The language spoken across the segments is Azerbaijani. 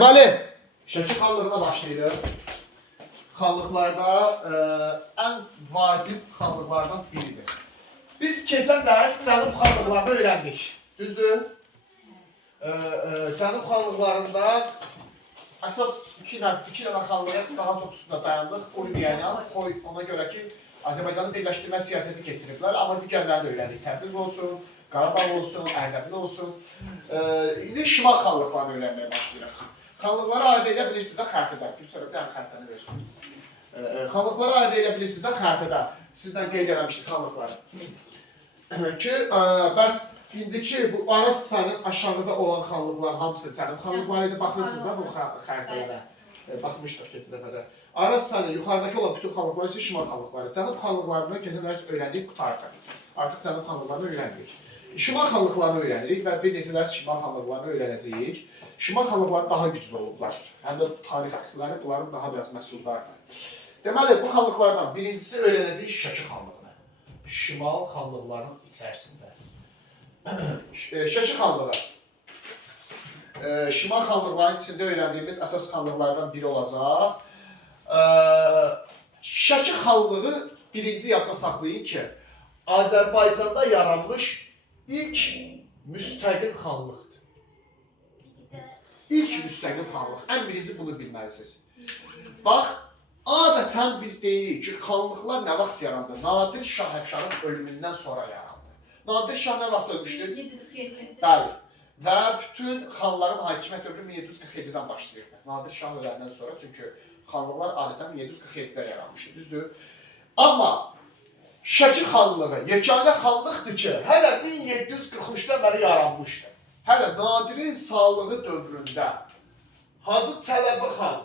Deməli, Şəki xanlığına başlayırıq. Xanlıqlarda ən vacib xanlıqlardan biridir. Biz keçən dərs Cənub xanlıqlarını öyrəndik. Düzdür? Cənub xanlıqlarında əsas iki dənə xanlığa daha çox üstündə dayandıq. Urmiyanyan, Xoy, ona görə ki, Azərbaycanı birləşdirmə siyasəti keçiriblər. Amma digərlərini də öyrəndik. Təbriz olsun, Qarabağ olsun, Ərdəbil olsun. İndi Şimal xanlıqlarını öyrənməyə başlayırıq. Xanlıqları ayırd edə bilirsiniz də xəritədə. Sonra bir dənə xəritəni ver. Xanlıqları ayırd edə bilirsiniz də xəritədə. Sizdən qeyd eləmişdik xanlıqları. Ki, bəs indiki bu Aras sayının aşağıda olan xanlıqlar hamısı Cənub xanlıqları idi. Baxırsınız da bu xəritələrə. Baxmışdıq keçən dəfədə. Aras sayının yuxarıdakı olan bütün xanlıqlar isə Şimal xanlıqları. Cənub xanlıqlarını keçən dərs öyrəndik, qutardı. Artıq Cənub xanlıqlarını öyrəndik. Şimal xanlıqlarını öyrənirik və bir neçə dərs Şimal xanlıqlarını öyrənəcəyik. Şimal xanlıqları daha güclü olublar. Həm də tarixləri bunların daha biraz məhsuldardır. Deməli, bu xanlıqlardan birincisi öyrənəcəyik Şəki xanlığını. Şimal xanlıqlarının içərisində. Şəki xanlığı. Şimal xanlıqlarının içində öyrəndiyimiz əsas xanlıqlardan biri olacaq. Şəki xanlığı birinci yadda saxlayın ki, Azərbaycanda yaranmış ilk müstəqil xanlıqdır. İlk müstəqil xanlıq. Ən birinci bunu bilməlisiniz. Bax, adətən biz deyirik ki, xanlıqlar nə vaxt yarandı? Nadir Şah Əfşarın ölümündən sonra yarandı. Nadir Şah nə vaxt ölmüşdür? 1747. Bəli. Və bütün xanların hakimiyyət dövrü 1747-dən başlayırdı. Nadir Şah öləndən sonra, çünki xanlıqlar adətən 1747-də yaranmışdı, düzdür? Amma Şəki xanlığı yeganə xanlıqdır ki, hələ 1743-də bəri yaranmışdı. Hələ Nadirin sağlığı dövründə Hacı Çələbi xan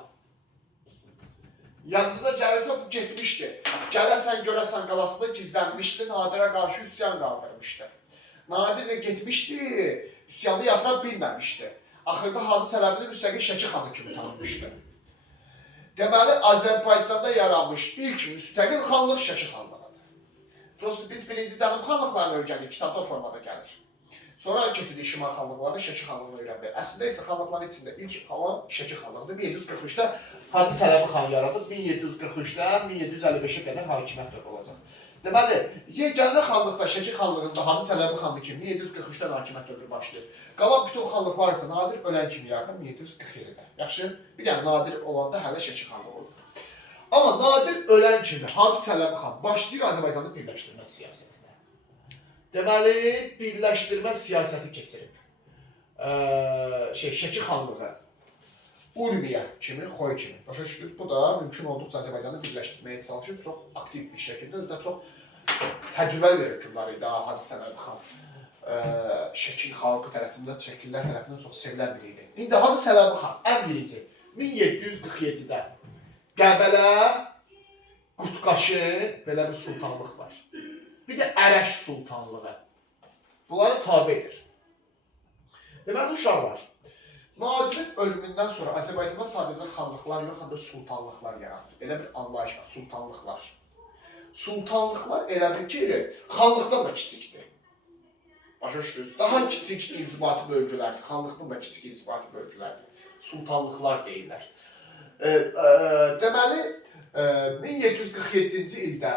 yanımıza gəlirsə bu getmişdi. Gələsən görəsən qalasında gizlənmişdi, Nadirə qarşı üsyan qaldırmışdı. Nadir də getmişdi, üsyanı yatıra bilməmişdi. Axırda Hacı Çələbini müstəqil Şəki xanı kimi tanınmışdı. Deməli, Azərbaycanda yaranmış ilk müstəqil xanlıq Şəki xanlığıdır. Prosto biz birinci Cənub xanlıqlarını öyrəndik, kitabda formada gəlir. Sonra keçirik Şimal xanlıqlarını, Şəki xanlığını öyrəndik. Əslində isə xanlıqların içində ilk xanlıq Şəki xanlığıdır. 1743-də Hacı Çələbi xan yaradıb, 1743-dən 1755-ə qədər hakimiyyət dövrü olacaq. Deməli, yeganə xanlıqda Şəki xanlığında Hacı Çələbi xanlı kimi 1743-dən hakimiyyət dövrü başlayır. Qalan bütün xanlıqlar isə Nadir ölən kimi yaranır 1747-də. Yaxşı, bir dənə Nadir olanda hələ Şəki xanlığı olur. Amma Nadir ölən kimi Hacı Çələbi xan başlayır Azərbaycanı birləşdirmə siyasətinə. Deməli, birləşdirmə siyasəti keçirib. Şəki xanlığı, Urmiya kimi, Xoy kimi. Başa düşdünüz, bu da mümkün olduqca Azərbaycanı birləşdirməyə çalışır. Çox aktiv bir şəkildə, özünə çox təcrübəli bir hökmdar idi Hacı Çələbi xan. Şəki xalqı tərəfindən, Şəkilər tərəfindən çox sevilən biri idi. İndi Hacı Çələbi xan ən birinci 1747-də Qəbələ, Qutqaşı, belə bir sultanlıq var. Bir də Ərəş sultanlığı. Bunları tabi edir. Deməli, uşaqlar, Nadirin ölümündən sonra Azərbaycanda sadəcə xanlıqlar yox, həm də sultanlıqlar yaranır. Elə bir anlayış var, sultanlıqlar. Sultanlıqlar elə bir ki, xanlıqdan da kiçikdir. Başa düşdünüz? Daha kiçik inzibati bölgülərdir, xanlıqdan da kiçik inzibati bölgülərdir. Sultanlıqlar deyirlər. Deməli, 1747-ci ildə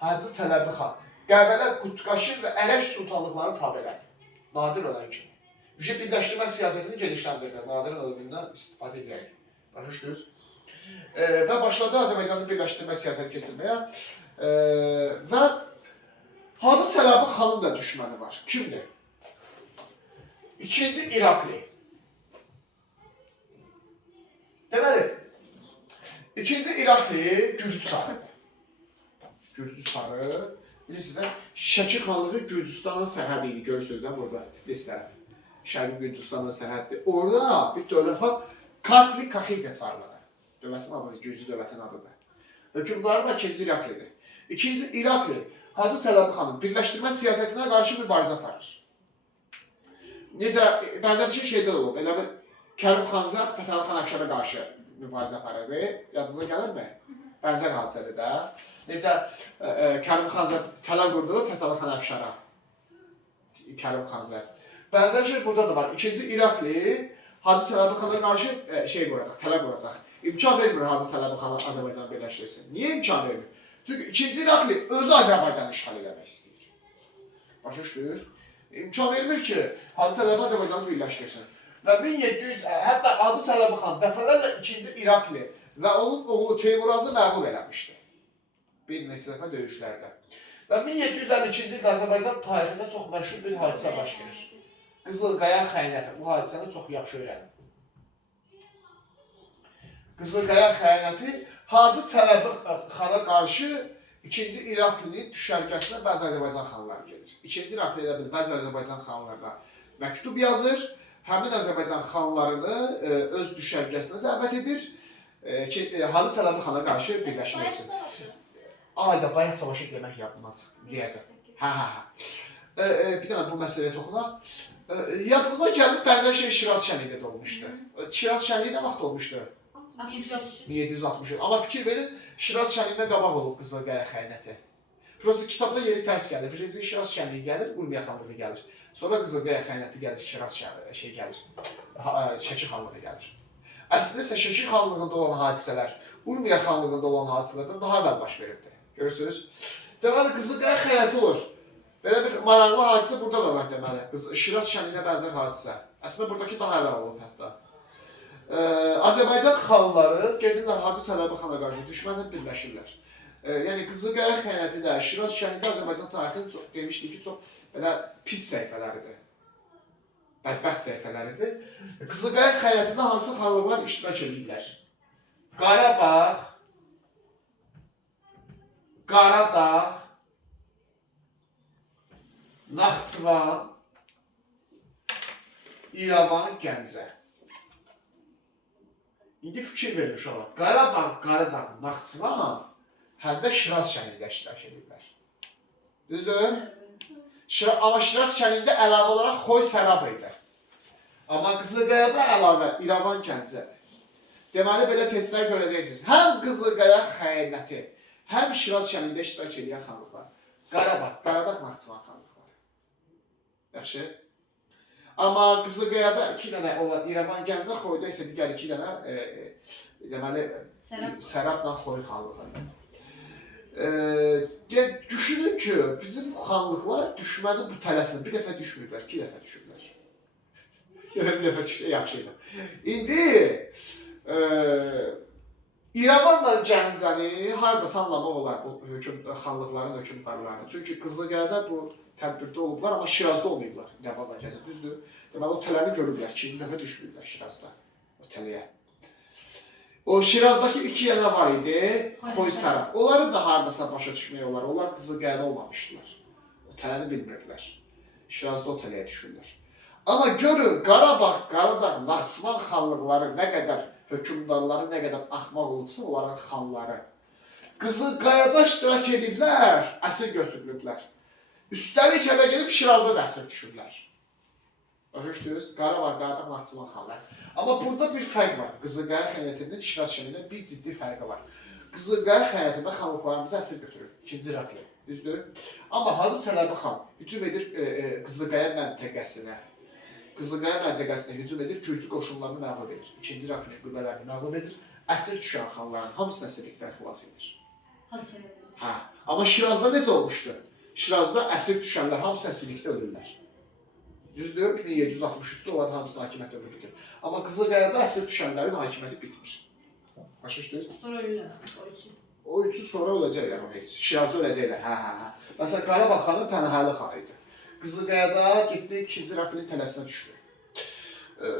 Hacı Çələbi xan Qəbələ, Qutqaşı və Ərəş sultanlıqlarını tabi elədi. Nadir ölən kimi. Birləşdirmə siyasətini genişləndirdi. Nadirin ölümündən istifadə edərək. Başa düşdünüz? Və başladı Azərbaycanı birləşdirmə siyasəti keçirməyə. Və Hacı Çələbi xanın da düşməni var. Kimdir? İkinci İrakli. Deməli, ikinci İrakli Gürcüstanıdır. Gürcüstanı, bilirsiniz də, Şəki xanlığı Gürcüstanın sərhədi idi, görürsünüz də burada, Tiflis tərəf. Şərqi Gürcüstanın sərhəddir. Orada bir dövlət var, Kartli Kaxita çarları. Dövlətin adıdır, Gürcü dövlətin adıdır. Hökmdarı da ikinci İraklidir. İkinci İrakli, Hacı Çələbi xanın birləşdirmə siyasətinə qarşı mübarizə aparır. Necə, bənzər şeydə olub, elə bir Kərim Xanzad Fətəli xan Əfşara qarşı mübarizə aparırdı. Yadınıza gəlirmi? Bənzər hadisədir də. Necə Kərim Xanzad tələ qurdu Fətəli xan Əfşara. Kərim Xanzad. Bənzər şey burada da var. İkinci İrakli Hacı Çələbi xana qarşı şey qoyacaq, tələb qoyacaq. İmkan vermir Hacı Çələbi xana Azərbaycanı birləşdirsin. Niyə imkan vermir? Çünki 2-ci İraqli özü Azərbaycanı işğal eləmək istəyir. Başa düşdünüz? İmkan vermir ki, Hacı Çələbi Azərbaycanı birləşdirsin. Və 1700, hətta Hacı Çələbi xan dəfələrlə 2-ci İraqli və onun oğlu Teymurazı məğlub eləmişdi. Bir neçə dəfə döyüşlərdə. Və 1752-ci ildə Azərbaycan tarixində çox məşhur bir hadisə baş verir. Qızılqaya xəyanəti. Bu hadisəni çox yaxşı öyrənin. Qızılqaya xəyanəti Hacı Çələbi xana qarşı 2-ci İraqlinin düşərgəsinə bəzi Azərbaycan xanları gedir. 2-ci İraqli elə bil bəzi Azərbaycan xanlarına məktub yazır. Həmin Azərbaycan xanlarını öz düşərgəsinə dəvət edir ki, Hacı Çələbi xana qarşı birləşmək üçün. Ayda Bayat savaşı demək yadımdan çıxdı, deyəcək. Hə. Bir dənə bu məsələyə toxunaq. Yadımıza gəlib bənzər şey Şiraz şənliyi də olmuşdu. Şiraz şənliyi nə vaxt olmuşdu? 1760. Amma fikir verin, Şiraz şənliyindən qabaq olub Qızılqaya xəyanəti. Prosta kitabda yeri tərs gəlir. Birinci Şiraz şənliyi gəlir, Urmiya xanlığı gəlir. Sonra Qızılqaya xəyanəti gəlir, Şiraz şey gəlir, Şəki xanlığı gəlir. Əslində isə Şəki xanlığında olan hadisələr, Urmiya xanlığında olan hadisələrdən daha əvvəl baş veribdir. Görürsünüz? Deməli, Qızılqaya xəyanəti olur. Belə bir maraqlı hadisə burada da var deməli. Şiraz şənliyinə bənzər hadisə. Əslində buradakı daha əvvəl olub hətta. Azərbaycan xanları gedirlər Hacı Çələbi xana qarşı düşmənlə birləşirlər. Yəni Qızılqaya xəyanəti də, Şiraz şənliyi Azərbaycan tarixinin çox demişdik ki, çox belə pis səhifələridir. Bədbəxt səhifələridir. Qızılqaya xəyanətində hansı xanlıqlar iştirak edirlər? Qaradağ, Naxçıvan, İrəvan, Gəncə. İndi fikir verin uşaqlar. Qaradağ, Naxçıvan həm də Şiraz şənliyində iştirak edirlər. Düzdür? Amma Şiraz şənliyində əlavə olaraq Xoy Sərab idi. Amma Qızılqayada əlavə İrəvan, Gəncə. Deməli, belə testlər görəcəksiniz. Həm Qızılqaya xəyanəti, həm Şiraz şənliyində iştirak edən xanlıqlar. Qaradağ, Naxçıvan xanlıqları. Yaxşı. Amma Qızılqayada 2 dənə olan İrəvan, Gəncə, Xoyda isə digər 2 dənə deməli Sərabla Xoy xanlıqları. Düşünün ki, bizim xanlıqlar düşmənin bu tələsinə bir dəfə düşmürlər, 2 dəfə düşürlər. Bir dəfə düşsə yaxşıydı. İndi İrəvanla Gəncəni harada sanlamaq olar bu xanlıqların hökmdarlarını. Çünki Qızılqayada bu tədbirdə olublar, amma Şirazda olmayıblar. İrəvanla Gəncə, düzdür? Deməli, o tələni görürlər, 2-ci dəfə düşmürlər Şirazda, o tələyə. O Şirazdakı 2 yana var idi, Xoy Sərab. Onları da haradasa başa düşmək olar. Onlar Qızılqayada olmamışdılar. O tələni bilmirdilər. Şirazda o tələyə düşürlər. Amma görün, Qaradağ, Naxçıvan xanlıqları nə qədər, hökmdarları nə qədər axmaq olubsa, onların xanları. Qızılqayada iştirak ediblər, əsir götürülüblər. Üstəlik hələ gelib Şirazda da əsir düşürlər. Başa düşdünüz? Qaradağ, Naxçıvan xanları. Amma burada bir fərq var. Qızılqaya xəyanətində, Şiraz şənliyində bir ciddi fərqi var. Qızılqaya xəyanətində xanlıqlarımızı əsir götürür. 2-ci İraqli, düzdür? Amma Hacı Çələbi xan hücum edir Qızılqaya məntəqəsinə. Qızılqaya məntəqəsinə hücum edir, Gürcü qoşunlarını məğlub edir. 2-ci İraqlinin qüvvələrini məğlub edir. Əsir düşən xanların hamısını əsirlikdən xilas edir. Hə. Amma Şirazda necə olmuşdu? Şirazda əsir düşənlər hamısı əsirlikdə ölürlər. Düzdür? 1763-də onların hamısının hakimiyyət dövrü bitir. Amma Qızılqayada əsir düşənlərin hakimiyyəti bitmir. Başa düşdünüz? Sonra ölürlər, o üçü sonra öləcəklər o heç. Şirazda öləcəklər, hə. Məsələn, Qarabağ xanı Pənahəli xan idi. Qızılqayada getdi, 2-ci İraqlinin tələsinə düşdü.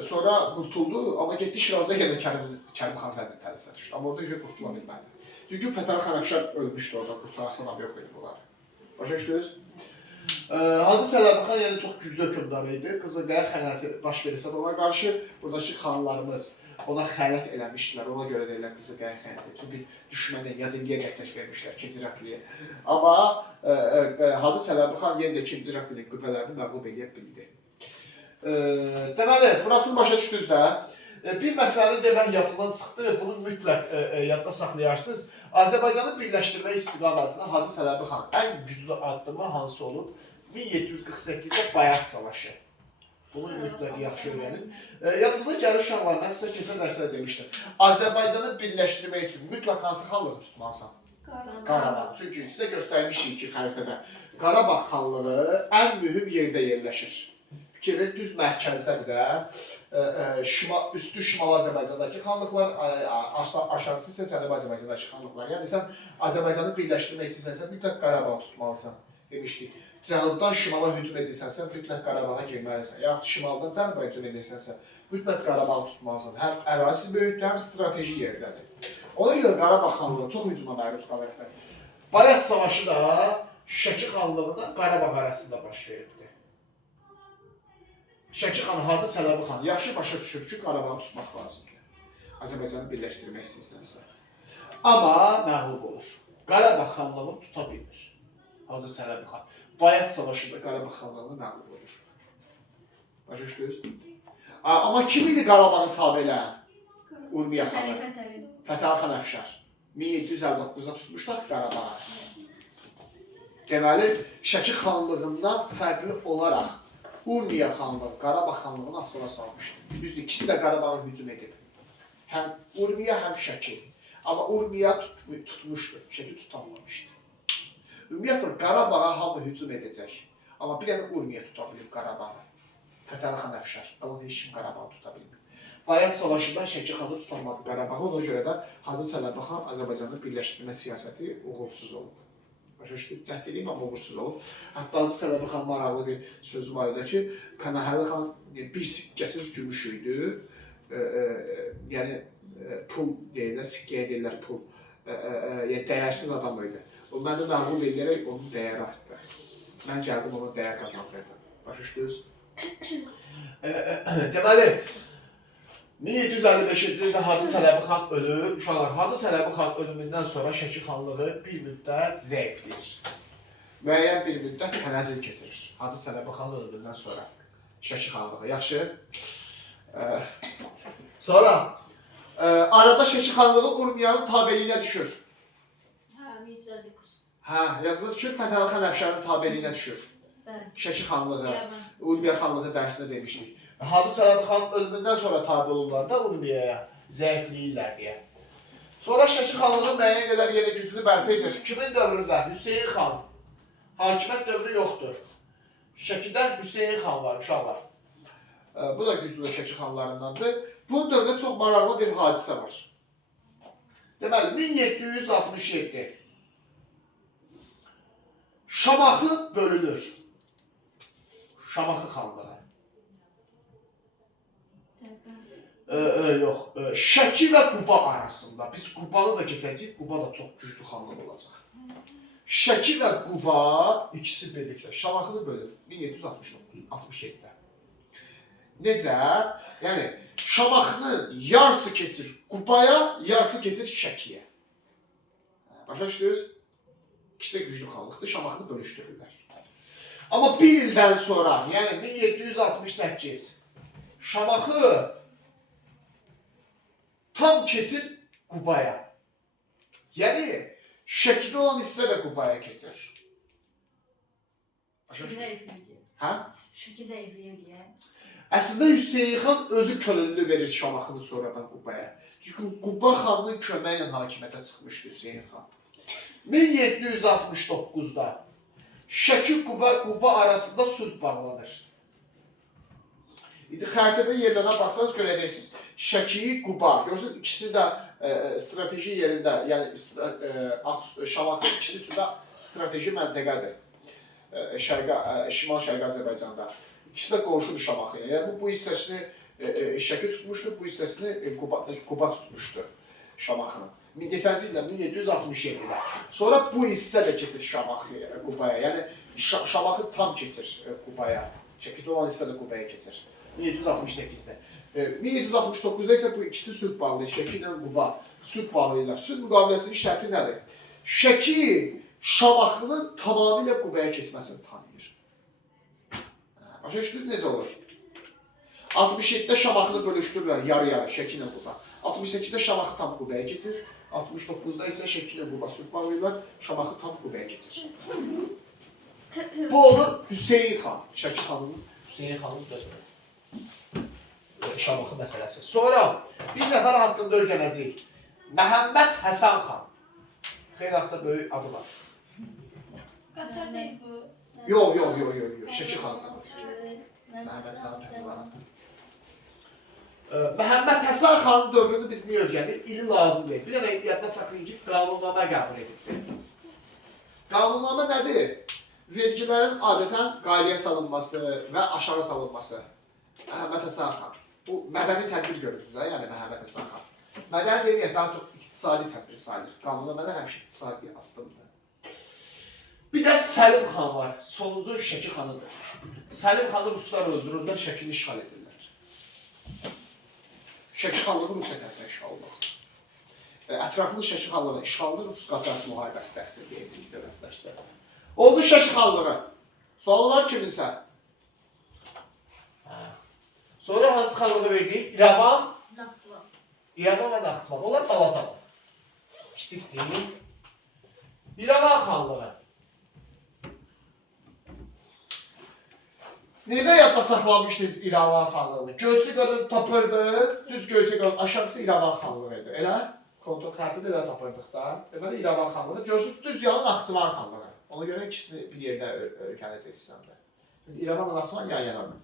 Sonra qurtuldu, amma getdi Şirazda yenə Kərim xan Zəndin tələsinə düşdü. Amma orada qurtula bilmədi. Çünki Fətəli xan Əfşar ölmüşdü orada, qurtulasan adam yox idi bunlar. Başa düşdünüz? Hacı Çələbi xan yəni çox güclü hökmdar idi. Qızılqaya xəyanəti baş verirsə ona qarşı buradakı xanlarımız ona xəyanət eləmişdilər. Ona görə deyirlər Qızılqaya xəyanəti. Çünki düşmənə, yadilliyə dəstək vermişlər 2-ci İraqliyə. Amma Hacı Çələbi xan yenə də 2-ci İraqlinin qüvvələrini məğlub edə bildi. Deməli, burasını başa düşdünüz də. Bir məsələni demək yadımdan çıxdı. Bunu mütləq yadda saxlayarsınız. Azərbaycanı birləşdirmək istiqamətində Hacı Çələbi xan ən güclü addımı hansı olub? 1748-də Bayat savaşı. Bu Bunu mütləq yaxşı öyrənin. Yadınıza gəlir uşaqlar, mən sizə keçən dərsdə demişdim. Azərbaycanı birləşdirmək üçün mütləq hansı xanlığı tutmalısan? Qarabağ. Çünki sizə göstərmişik ki, xəritədə Qarabağ xanlığı ən mühüm yerdə yerləşir. Fikirlər düz mərkəzdədir də. Üstü Şimal Azərbaycandakı xanlıqlar, aşağısı isə Cənubi Azərbaycandakı xanlıqlar. Yəni sən Azərbaycanı birləşdirmək istəsənsə mütləq Qarabağı tutmalısan demişdik. Cənubdan şimala hücum edirsənsə mütləq Qarabağa girməlisən. Yaxud şimaldan cənuba hücum edirsənsə mütləq Qarabağı tutmalısan. Həm ərazisi böyükdür, həm strateji yerdədir. Ona görə Qarabağ xanlığı çox hücuma məruz qalır. Bayat savaşı da Şəki xanlığına Qarabağ arasında baş veribdir. Şəki xan, Hacı Çələbi xan yaxşı başa düşür ki, Qarabağı tutmaq lazımdır. Azərbaycanı birləşdirmək istəyirsənsə. Amma məğlub olur. Qarabağ xanlığını tuta bilmir. Hacı Çələbi xan. Bayat savaşında Qarabağ xanlığını məğlub olur. Başa düşdünüz? Amma kim idi Qarabağın tabeləyən? Urmiya xanı. Fətəli xan Əfşar. 1759-da tutmuşlar Qarabağı. Deməli, Şəki xanlığından fərqli olaraq Urmiya xanlığı Qarabağ xanlığını asıla salmışdı. Düzdür, ikisi də Qarabağı hücum edib. Həm Urmiya, həm Şəki. Amma Urmiya tutmuşdu, Şəki tutanmamışdı. Ümumiyyətlə, Qarabağa hamı hücum edəcək. Amma bir dənə Urmiya tuta bilib Qarabağı. Fətəli xan Əfşar. Qalan heç kim Qarabağı tuta bilmir. Bayat savaşında Şəki xanı tutanmadı Qarabağı. Ona görə də Hacı Çələbi xan Azərbaycanı birləşdirmə siyasəti uğursuz olub. Başa düşdük, cəhd edeyim, amma uğursuz olub. Hətta Hacı Çələbi xan maraqlı bir sözü var idi ki, Pənahəli xan bir sikkəsiz gümüş idi. Yəni, pul deyirlər, sikkəyə deyirlər pul. Yəni, dəyərsiz adam idi. O, məni məğlub edərək onun dəyəri artdı. Mən gəldim, ona dəyər qazandırdım. Başa düşdünüz? Deməli, 1755-ci ildə Hacı Çələbi xan ölür. Uşaqlar, Hacı Çələbi xan ölümündən sonra Şəki xanlığı bir müddət zəifləyir. Müəyyən bir müddət tənəzzül keçirir. Hacı Çələbi xan ölümündən sonra Şəki xanlığı. Yaxşı. Sonra arada Şəki xanlığı Urmiyanın tabeliyinə düşür. Hə, 1159. Hə, yazıda düşür, Fətəli xan Əfşarın tabeliyinə düşür. Şəki xanlığı, Urmiya xanlığı dərsində demişdik. Hacı Çələbi xan ölümündən sonra tabi olurlar da Urmiyaya, zəifləyirlər deyə. Sonra Şəki xanlığı müəyyən qədər yenə gücünü bərpa edir. Kimin dövründə? Hüseyin xan. Hakimiyyət dövrü yoxdur. Şəkidə Hüseyin xan var, uşaqlar. Bu da güclü Şəki xanlarındandır. Bunun dövründə çox maraqlı bir hadisə var. Deməli, 1767 Şamaxı bölünür. Şamaxı xanlığı. Yox, Şəki və Quba arasında. Biz Qubanı da keçəcəyik, Quba da çox güclü xanlıq olacaq. Şəki və Quba ikisi birlikdə Şamaxını bölür 1767-də. Necə? Yəni, Şamaxının yarısı keçir Qubaya, yarısı keçir Şəkiyə. Başa düşdünüz? İkisi də güclü xanlıqdır, Şamaxını bölüşdürürlər. Amma bir ildən sonra, yəni 1768, Şamaxı tam keçir Qubaya. Yəni, Şəkidə olan hissə də Qubaya keçir. Şəki zəifliyir. Hə? Şəki zəifliyir deyə. Əslində Hüseyin xan özü könüllü verir Şamaxını sonradan Qubaya. Çünki Quba xanının köməyi ilə hakimiyyətə çıxmışdı Hüseyin xan. 1769-da Şəki-Quba arasında sülh bağlanır. Xəritədə yerlərinə baxsanız görəcəksiniz. Şəki, Quba, görürsünüz ikisi də strateji yerində, yəni Şamaxı ikisi üçün də strateji məntəqədir. Şimal-Şərqi Azərbaycanda. İkisi də qonşudur Şamaxıya. Yəni bu hissəsini Şəki tutmuşdu, bu hissəsini Quba tutmuşdu Şamaxının. Neçənci ildə? 1767-də. Sonra bu hissə də keçir Şamaxıya, Qubaya. Yəni Şamaxı tam keçir Qubaya. Şəkidə olan hissə də Qubaya keçir. 1768-də. 1769-da isə bu ikisi sülh bağlayır. Şəki ilə Quba sülh bağlayırlar. Sülh müqaviləsinin şərti nədir? Şəki Şamaxının tamamilə Qubaya keçməsini tanıyır. Başa düşdünüz necə olur? 67-də Şamaxını bölüşdürürlər yarı-yarı Şəki ilə Quba. 68-də Şamaxı tam Qubaya keçir. 69-da isə Şəki ilə Quba sülh bağlayırlar. Şamaxı tam Qubaya keçir. Bu olur Hüseyin xan. Şəki xanının Hüseyin xanın dövrü. Şamaxı məsələsi. Sonra bir nəfər haqqında öyrənəcəyik. Məhəmməd Həsən xan. Xeyli haqda böyük adı var. Qaçar deyil bu. Yox. Şəki xanım. Məhəmməd Həsən xan. Məhəmməd Həsən xan dövrünü biz niyə öyrənirik? İli lazım deyil. Bir dənə yadda saxlayın ki, qanunnamə qəbul edildi. Qanunnamə nədir? Vergilərin adətən qayliyə salınması və aşağı salınması. Məhəmməd Həsən xan. Bu mədəni tədbir görürsünüz də, yəni Məhəmməd Həsən xan. Mədəni deməyək, daha çox iqtisadi tədbir sayılır. Qanunamələr həmişə iqtisadi addımdır. Bir də Səlim xan var. Sonuncu Şəki xanıdır. Səlim xanı ruslar öldürürlər, Şəkini işğal edirlər. Şəki xanlığı Rusiya tərəfindən işğal olmaz. Ətrafında Şəki xanlığı işğalını Rus qaçaq müharibəsi təhsil edəcək dövlətlərsə. Oldu Şəki xanlığı. Sualı var kiminsə? Sonra hansı xanlığı verdik? İrəvan. Naxçıvan. İrəvan və Naxçıvan. Onlar balacadır. Kiçik deyil. İrəvan xanlığı. Necə yadda saxlamışdınız İrəvan xanlığını? Göyçü qadın tapırdınız, düz Göyçü qadın aşağısı İrəvan xanlığı idi. Elə? Kontrol xəttini elə tapırdıq da. Deməli İrəvan xanlığı. Görürsünüz düz yanı Naxçıvan xanlığı. Ona görə ikisini bir yerdə öyrənəcəksiniz. İrəvan və Naxçıvan yan-yanadır.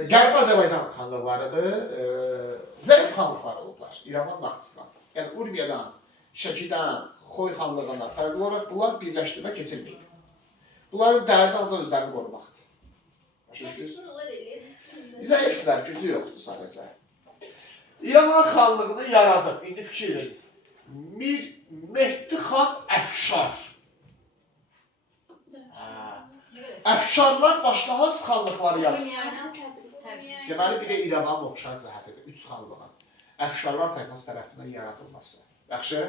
Qərbi Azərbaycan xanlıqlarıdır. Zəif xanlıqlar olublar. İrəvan, Naxçıvan. Yəni Urmiyadan, Şəkidən, Xoy xanlığından fərqli olaraq bunlar birləşdirmə keçirməyib. Bunların dərdi ancaq özlərini qorumaqdır. Zəifdirlər, gücü yoxdur sadəcə. İrəvan xanlığını yaradıb, indi fikir edin. Mir Mehdi xan Əfşar. Əfşarlar başqa hansı xanlıqları yaradıb? Deməli, bir də İrəvanın oxşar cəhətidir, 3 xanlığın. Əfşarlar tayfası tərəfindən yaradılması. Yaxşı?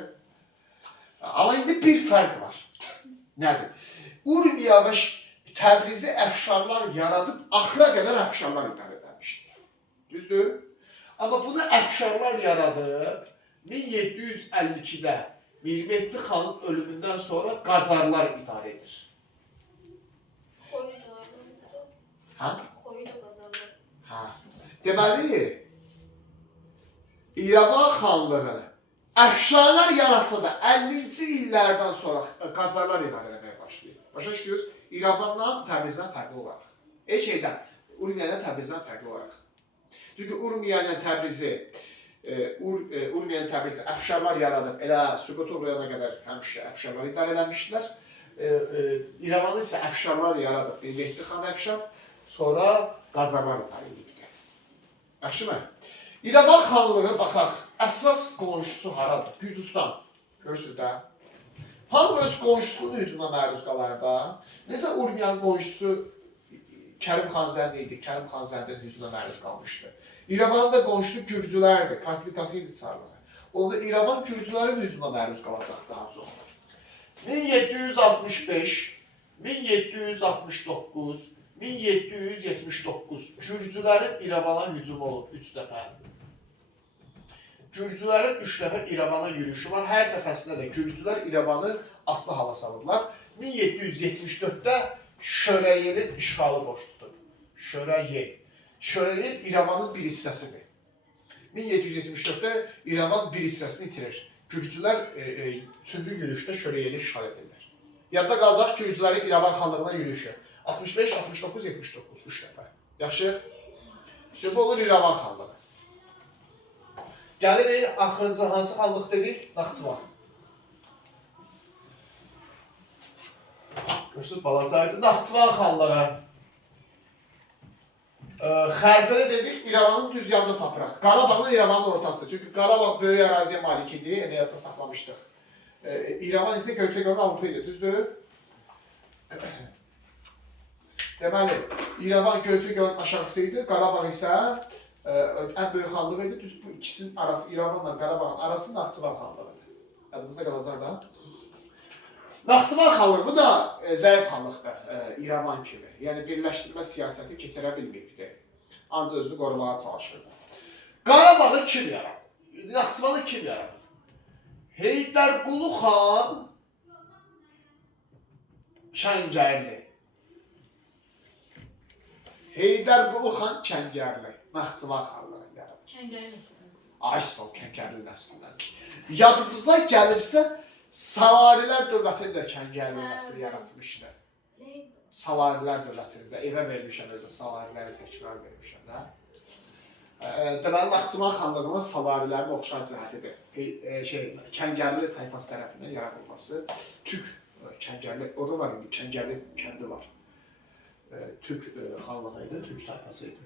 Amma indi bir fərq var. Nədir? Urmiya və Təbrizi əfşarlar yaradıb, axıra qədər əfşarlar idarə edilmişdir. Düzdür? Amma bunu əfşarlar yaradıb, 1752-də Mir Mehdi xanın ölümündən sonra Qacarlar idarə edir. Hə? Deməli, İrəvan xanlığını əfşarlar yaratsa da 50-ci illərdən sonra Qacarlar idarə etməyə başlayır. Başa düşüyoruz? İrəvandan Təbrizdən fərqli olaraq. Şeydən, Urmiyadan Təbrizdən fərqli olaraq. Çünki Urmiyadan Təbrizi əfşarlar yaradıb, elə süqut uğrayana qədər həmişə əfşarlar idarə eləmişdilər. İrəvanı isə əfşarlar yaradıb, Mehdi xan əfşar, sonra Qacarlar idarə edibdir. Yaxşı mı? İrəvan xanlığı, baxaq, əsas qonşusu haradır? Gürcüstan. Görürsünüz də? Hamı öz qonşusunun hücumuna məruz qalar da. Necə Urmiyanın qonşusu Kərim xan Zənd idi, Kərim xan Zəndin hücumuna məruz qalmışdı. İrəvanın da qonşusu Gürcülərdir, Kartli çarlığı. Onda İrəvan Gürcülərin hücumuna məruz qalacaq daha çox. 1765, 1769, 1779 Gürcülərin İrəvana hücumu olub 3 dəfə. Gürcülərin 3 dəfə İrəvana yürüyüşü var. Hər dəfəsində də Gürcülər İrəvanı aslı hala salıblar. 1774-də Şörəyelin işğalı baş tutub. Şörəyel. Şörəyel İrəvanın bir hissəsidir. 1774-də İrəvan bir hissəsini itirir. Gürcülər 3-cü yürüyüşdə Şörəyeli işğal edirlər. Yadda qalacaq Gürcülərin İrəvan xanlığına yürüyüşü. 65, 69, 79, 3 dəfə. Yaxşı? Söhbət olur İrəvan xanlığı. Gəlirik, axırıncı hansı xanlıq dedik? Naxçıvan. Görürsünüz, balacaydı. Naxçıvan xanlığı. Xəritədə dedik, İrəvanın düz yanında tapıraq. Qarabağın İrəvanın ortası. Çünki Qarabağ böyük əraziyə malik idi, həyatda saxlamışdıq. İrəvan isə Göyçəgölün altı idi, düzdür? Deməli, İrəvan Göyçəgölün aşağısı idi, Qarabağ isə ən böyük xanlığı idi. Düz bu ikisinin arası, İrəvanla Qarabağın arası Naxçıvan xanlığıdır. Yadınızda qalacaq da. Naxçıvan xanlığı, bu da zəif xanlıqdır İrəvan kimi. Yəni, birləşdirmə siyasəti keçirə bilməyibdir. Ancaq özünü qorumağa çalışırdı. Qarabağı kim yaradı? Naxçıvanı kim yaradı? Heydərqulu xan Şəngərli. Heydərqulu xan Kəngərli, Naxçıvan xanlığı yaratdı. Kəngəli nəslindən. Ay sağ ol, Kəngərli nəslindən. Yadınıza gəlirsə, Salarilər dövlətini də Kəngərli nəsli yaratmışlar. Salarilər dövlətini də evə vermişəm, özə Salariləri təkrar vermişəm də. Deməli, Naxçıvan xanlığının Salarilərin oxşar cəhətidir. Kəngərli tayfası tərəfindən yaradılması. Türk Kəngərli, orada var idi, Kəngərli kəndi var. Türk xanlığı idi, Türk tayfası idi.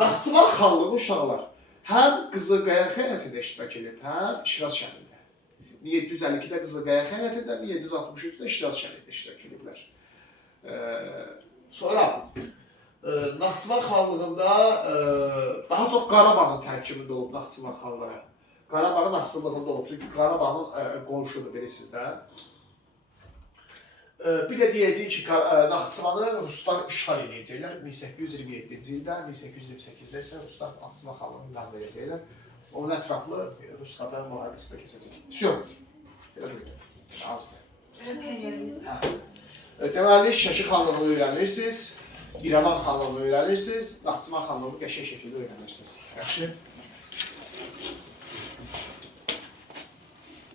Naxçıvan xanlığı uşaqlar həm Qızılqaya xəyanətində iştirak edib, həm Şiraz şəhərində. 1752-də Qızılqaya xəyanətində, 1763-də Şiraz şəhərində iştirak ediblər. Sonra Naxçıvan xanlığında daha çox Qarabağın tərkibində olub Naxçıvan xanlığı. Qarabağın asıllığında olub, çünki Qarabağın qonşudur bilirsiniz də. Bir də deyəcəyik ki, Naxçıvanı Ruslar işğal edəcəklər 1827-ci ildə, 1828-də isə Ruslar Naxçıvan xanlığını ləğv edəcəklər. Onun ətraflı Rus-Qacar müharibəsi də keçəcək. Siyom, belə buyurun, azdır. Deməli, Şəki xanlığını öyrənirsiniz, İrəvan xanlığını öyrənirsiniz, Naxçıvan xanlığını qəşəng şəkildə öyrənirsiniz. Yaxşı?